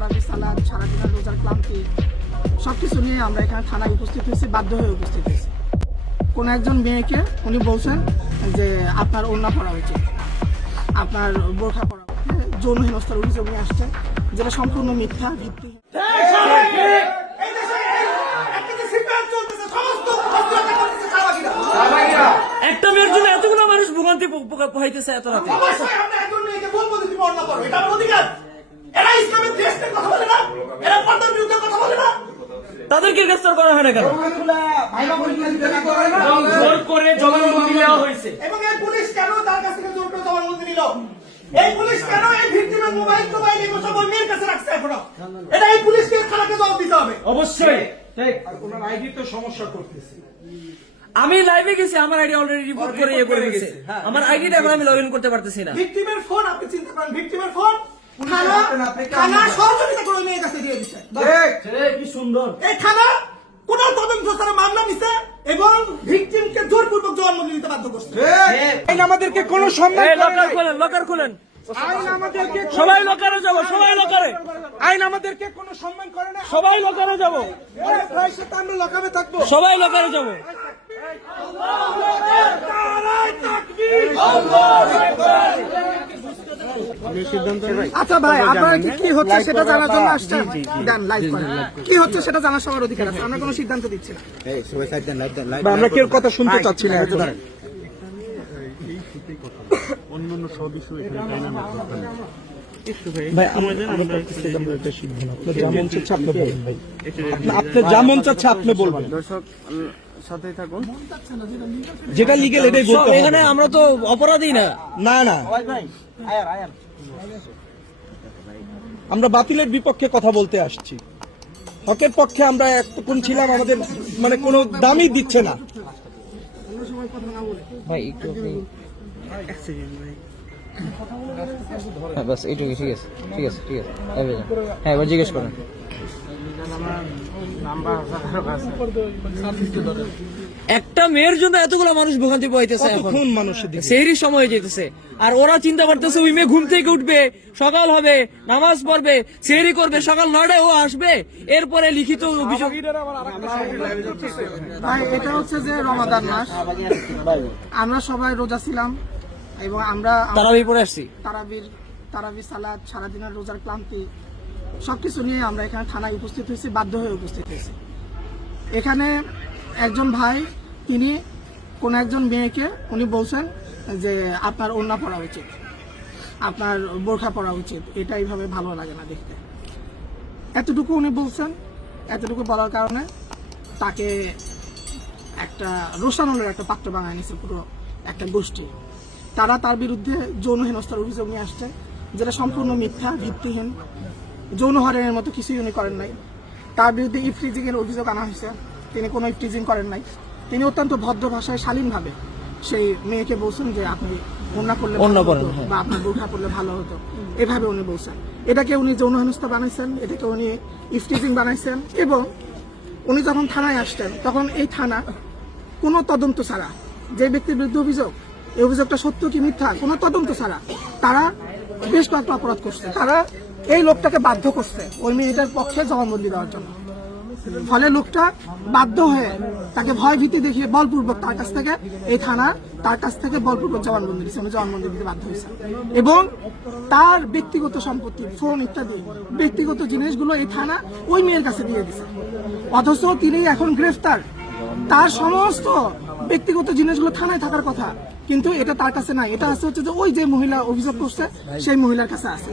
তারাবি সালাত, সারাদিনের রোজার ক্লান্তি সবকিছু নিয়ে আমরা এখানে থানায় উপস্থিত হয়েছি, বাধ্য হয়ে উপস্থিত হয়েছি। কোনো একজন মেয়েকে উনি বলছেন যে আপনার ওড়না পরা উচিত, আপনার বোরখা পরা উচিত, যৌন হেনস্থার অভিযোগ নিয়ে আসছে, যেটা সম্পূর্ণ মিথ্যা, ভিত্তিহীন। একটা মেয়ের জন্য এতগুলো মানুষ ভোগান্তি পোহাইতেছে এত রাতে। তাদেরকে গ্রেফতার করা হয় না কেন? জোর করে জবানবন্দি নেওয়া হয়েছে। এবং এই পুলিশ কেন তার কাছ থেকে জোর করে জবানবন্দি নিল? এই পুলিশ কেন এই ভিকটিমের মোবাইল এগুলো সব মেয়ের কাছে রাখছে এখনো? এটা এই পুলিশকে থানাকে জবাব দিতে হবে অবশ্যই। ওনার আইডি তো সমস্যা করতেছে। আমি লাইভে গেছি, আমার আইডি অলরেডি রিপোর্ট করে করে গেছে। আমার আইডিটা এখন আমি লগইন করতে পারতেছি না। ভিকটিমের ফোন আপনি চিন্তা করেন, ভিকটিমের ফোন থানা সহযোগিতা করে মেয়ের কাছে দিয়ে দিচ্ছে। কি সুন্দর। এই থানা কোন তদন্ত ছাড়া মামলা নিছে এবং ভিকটিমকে জোরপূর্বক জবানবন্দি দিতে বাধ্য করছে। আইন আমাদেরকে কোনো সম্মান করে লকার না। খোলেন, লকার খোলেন। আইন আমাদেরকে সবাই লকারে যাব, সবাই লকারে। আইন আমাদেরকে কোনো সম্মান করে না। সবাই লকারে যাব, প্রায় সাথে আমরা লকাবে থাকবো। সবাই লকারে যাব। আচ্ছা ভাই, আপনারা কি হচ্ছে সেটা জানার জন্য আসছেন? দেন লাইভ করেন, কি হচ্ছে সেটা জানার সবার অধিকার আছে, আমরা কোনো সিদ্ধান্ত দিচ্ছি না। আমরা কেউ কথা শুনতে চাচ্ছি না। অন্যান্য সব বিষয় এখানে ডাইনামিক দরকার নেই। আপনি যেমন চাচ্ছে আপনি বলবেন। দর্শক সাথে থাকুন। যেটা লিগেল এটাই বলতে হবে। এখানে আমরা তো অপরাধী না। না না, আমরা বাতিলের বিপক্ষে কথা বলতে আসছি। হকের পক্ষে আমরা এতক্ষণ ছিলাম, আমাদের মানে কোনো দামই দিচ্ছে না। ভাই একটু বাস এইটুকু, ঠিক আছে ঠিক আছে ঠিক আছে। হ্যাঁ এবার জিজ্ঞেস করেন। একটা মেয়ের জন্য এতগুলো মানুষ ভোগান্তি পোহাইতেছে এখন। কতক্ষণ মানুষের দিকে সেহরির সময় যেতেছে, আর ওরা চিন্তা করতেছে ওই মেয়ে ঘুম থেকে উঠবে, সকাল হবে, নামাজ পড়বে, সেহরি করবে, সকাল 9টায় ও আসবে, এরপরে লিখিত অভিযোগ। ভাই এটা হচ্ছে যে রমাদান মাস, আমরা সবাই রোজা ছিলাম এবং আমরা তারাবি পড়ে আসছি। তারাবি সালাত, সারাদিনের রোজার ক্লান্তি সবকিছু নিয়ে আমরা এখানে থানায় উপস্থিত হয়েছি, বাধ্য হয়ে উপস্থিত হয়েছি। এখানে একজন ভাই, তিনি কোন একজন মেয়েকে উনি বলছেন যে আপনার ওড়না পরা উচিত, আপনার বোরখা পরা উচিত, এটা এইভাবে ভালো লাগে না দেখতে। এতটুকু উনি বলছেন, এতটুকু বলার কারণে তাকে একটা রোষানলের একটা পাত্র বানায় নিছে পুরো একটা গোষ্ঠী। তারা তার বিরুদ্ধে যৌন হেনস্থার অভিযোগ নিয়ে আসছে, যেটা সম্পূর্ণ মিথ্যা, ভিত্তিহীন। যৌন হয়রানির মতো কিছুই উনি করেন নাই। তার বিরুদ্ধে ইফটিজিং এর অভিযোগ আনা হয়েছে, তিনি কোনো ইফটিজিং করেন নাই। তিনি অত্যন্ত ভদ্র ভাষায়, শালীনভাবে সেই মেয়েকে বলছেন যে আপনি ওড়না পরলে বা আপনার বোরখা পরলে ভালো হতো, এভাবে উনি বলছেন। এটাকে উনি যৌন হেনস্থা বানাইছেন, এটাকে উনি ইফটিজিং বানাইছেন। এবং উনি যখন থানায় আসতেন তখন এই থানা কোনো তদন্ত ছাড়া, যে ব্যক্তির বিরুদ্ধে অভিযোগ, এই অভিযোগটা সত্য কি মিথ্যা, কোনো তদন্ত ছাড়া তারা বেশ কয়েকটা অপরাধ করছে। তারা এই লোকটাকে বাধ্য করছে ওই মেয়েটার পক্ষে জবানবন্দি দেওয়ার জন্য। ফলে লোকটা বাধ্য হয়ে তাকে ভয় ভীতি দেখিয়ে বলপূর্বক তার কাছ থেকে, এই থানা তার কাছ থেকে বলপূর্বক জবানবন্দি দিচ্ছে, উনি জবানবন্দি দিতে বাধ্য হয়েছে। এবং তার ব্যক্তিগত সম্পত্তি, ফোন ইত্যাদি ব্যক্তিগত জিনিসগুলো এই থানা ওই মেয়ের কাছে দিয়ে দিচ্ছে, অথচ তিনি এখন গ্রেফতার। তার সমস্ত ব্যক্তিগত জিনিসগুলো থানায় থাকার কথা, কিন্তু এটা তার কাছে নাই। এটা আছে হচ্ছে যে ওই যে মহিলা অভিযোগ করছে সেই মহিলার কাছে আছে।